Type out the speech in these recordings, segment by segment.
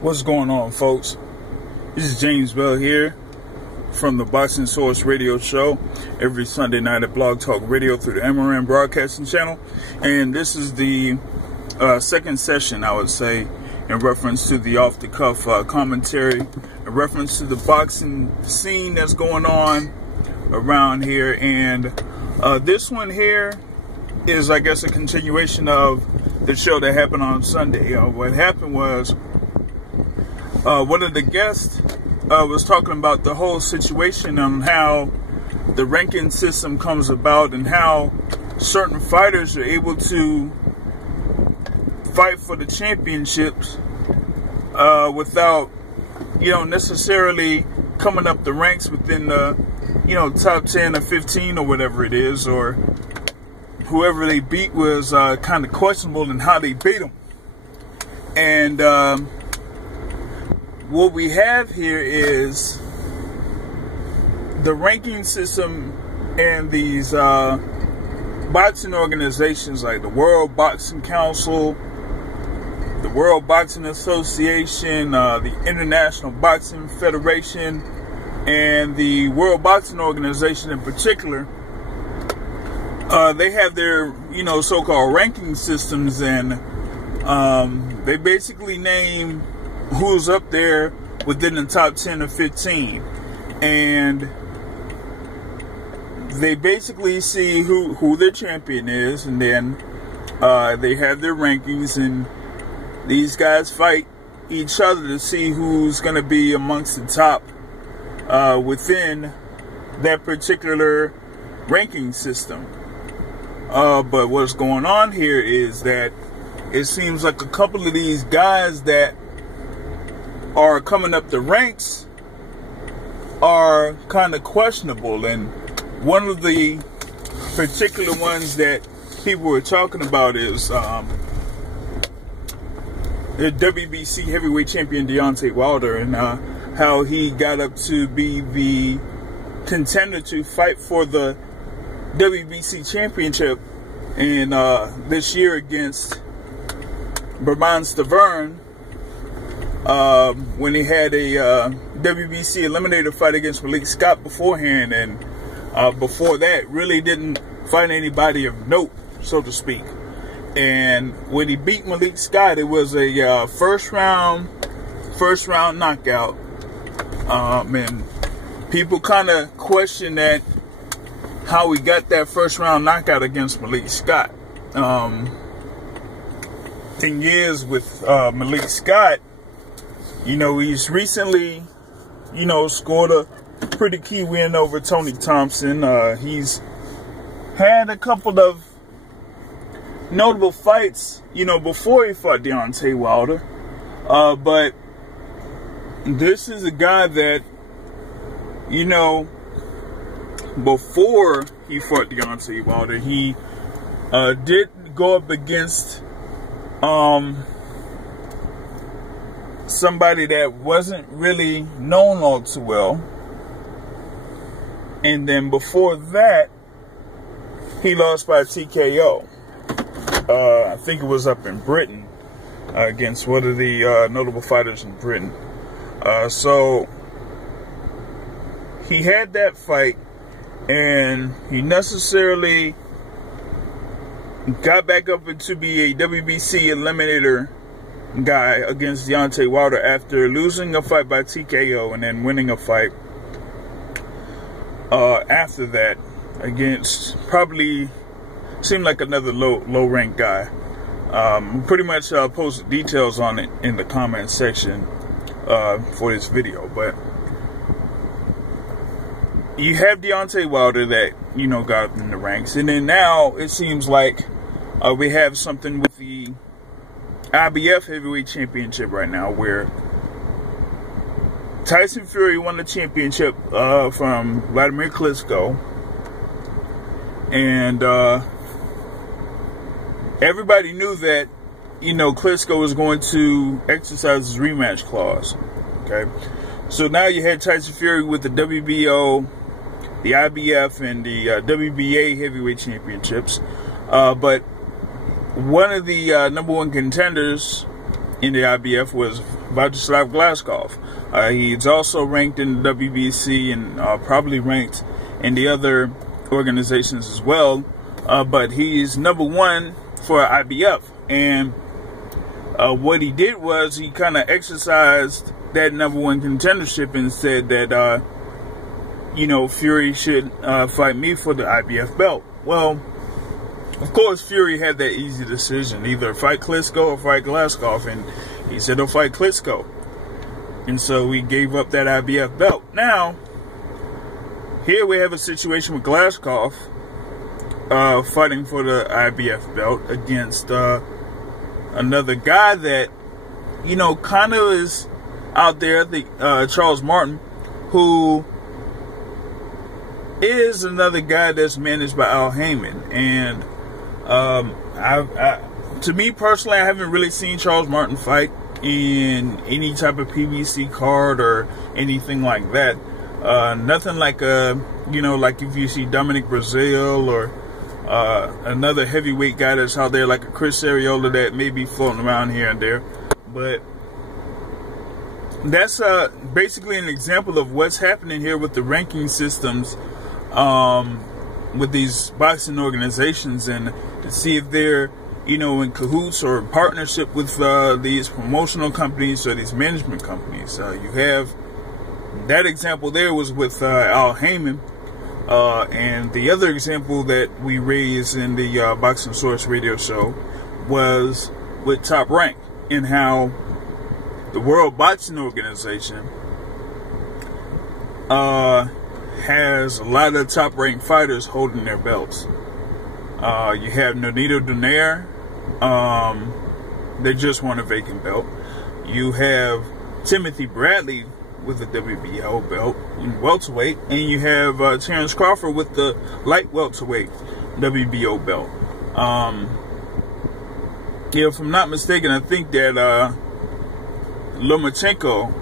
What's going on, folks? This is James Bell here from the Boxing Source Radio Show every Sunday night at Blog Talk Radio through the Amaran Broadcasting Channel. And this is the second session, I would say, in reference to the off-the-cuff commentary, in reference to the boxing scene that's going on around here. And this one here is, I guess, a continuation of the show that happened on Sunday. What happened was one of the guests was talking about the whole situation on how the ranking system comes about and how certain fighters are able to fight for the championships without, necessarily coming up the ranks within the, top 10 or 15 or whatever it is, or whoever they beat was kind of questionable in how they beat them. And what we have here is the ranking system and these boxing organizations like the World Boxing Council, the World Boxing Association, the International Boxing Federation, and the World Boxing Organization in particular. They have their, so-called ranking systems, and they basically name who's up there within the top 10 or 15, and they basically see who their champion is, and then they have their rankings, and these guys fight each other to see who's going to be amongst the top within that particular ranking system. But what's going on here is that it seems like a couple of these guys that are coming up the ranks are kind of questionable, and one of the particular ones that people were talking about is the WBC heavyweight champion Deontay Wilder, and how he got up to be the contender to fight for the WBC championship in this year against Bermane Stiverne, when he had a WBC eliminator fight against Malik Scott beforehand, and before that really didn't fight anybody of note, so to speak. And when he beat Malik Scott, it was a first round knockout. And people kind of question that, how he got that first round knockout against Malik Scott. Thing is, with Malik Scott, he's recently, scored a pretty key win over Tony Thompson. He's had a couple of notable fights, before he fought Deontay Wilder. But this is a guy that, before he fought Deontay Wilder, he did go up against somebody that wasn't really known all too well. And then before that, he lost by TKO. I think it was up in Britain against one of the notable fighters in Britain. So he had that fight, and he necessarily got back up to be a WBC eliminator guy against Deontay Wilder after losing a fight by TKO and then winning a fight after that against probably seemed like another low ranked guy. Pretty much posted details on it in the comment section for this video. But you have Deontay Wilder that got up in the ranks, and then now it seems like we have something with the IBF heavyweight championship right now, where Tyson Fury won the championship from Vladimir Klitschko, and everybody knew that Klitschko was going to exercise his rematch clause. Okay, so now you had Tyson Fury with the WBO, the IBF, and the WBA heavyweight championships, but one of the number one contenders in the IBF was Vladislav Glazkov. He's also ranked in the WBC and probably ranked in the other organizations as well. But he's number one for IBF. And what he did was he kind of exercised that number one contendership and said that, Fury should fight me for the IBF belt. Well, of course, Fury had that easy decision, either fight Klitschko or fight Glazkov, and he said he'll fight Klitschko. And so he gave up that IBF belt. Now, here we have a situation with Glazkov fighting for the IBF belt against another guy that, kind of is out there, Charles Martin, who is another guy that's managed by Al Heyman. And to me personally, I haven't really seen Charles Martin fight in any type of PBC card or anything like that. Nothing like like if you see Dominic Brazil or another heavyweight guy that's out there like a Chris Arreola that may be floating around here and there. But that's basically an example of what's happening here with the ranking systems with these boxing organizations, and to see if they're in cahoots or in partnership with these promotional companies or these management companies. You have that example there was with Al Heyman, and the other example that we raised in the Boxing Source radio show was with Top Rank, and how the World Boxing Organization has a lot of top-ranked fighters holding their belts. You have Nonito Donaire, they just won a vacant belt. You have Timothy Bradley with the WBO belt in welterweight, and you have Terrence Crawford with the light welterweight WBO belt. If I'm not mistaken, I think that Lomachenko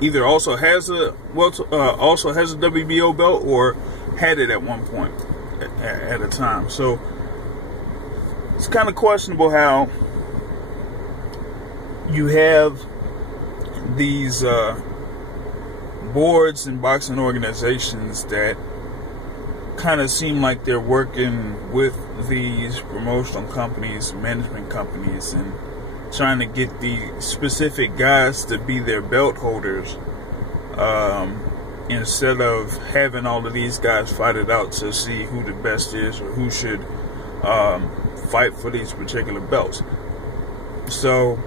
either also has a WBO belt or had it at one point at a time. So it's kind of questionable how you have these boards and boxing organizations that kind of seem like they're working with these promotional companies, management companies, and trying to get the specific guys to be their belt holders, instead of having all of these guys fight it out to see who the best is or who should fight for these particular belts. So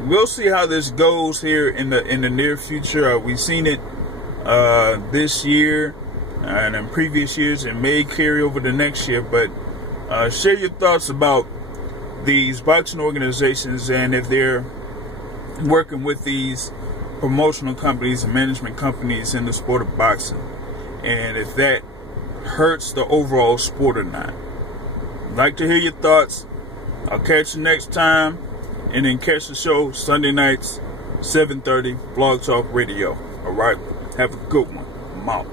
we'll see how this goes here in the near future. We've seen it this year and in previous years. It may carry over the next year, but share your thoughts about these boxing organizations and if they're working with these promotional companies and management companies in the sport of boxing, and if that hurts the overall sport or not. I'd like to hear your thoughts. I'll catch you next time, and then catch the show Sunday nights 7:30 Blog Talk Radio. Alright, have a good one. I'm out.